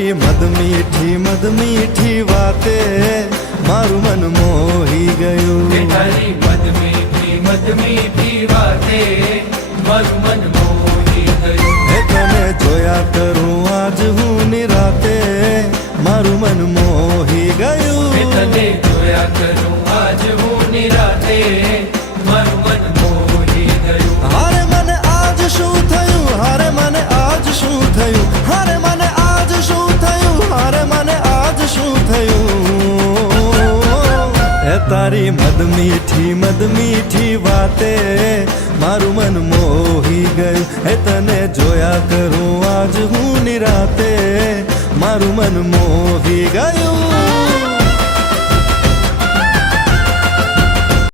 તારી મદ મીઠી વાતે મારું મન મોહી ગયું તારી મદ મીઠી વાતે મારું મન મોહી ગયું હે તને જોયા કરું આજ હું નિરાતે મારું મન મોહી ગયું તને જોયા કરું આજ હું નિરાતે મારું મન મોહી ગયું હારે મને આજ શું થયું હારે મને આજ શું થયું હારે મને આજ શું થયું હારે મને આજ શું થયું હે તારી મદ મીઠી વાતે મારું મન મોહી ગયું હે તને જોયા કરું આજ હું નિરાતે મારું મન મોહી ગયું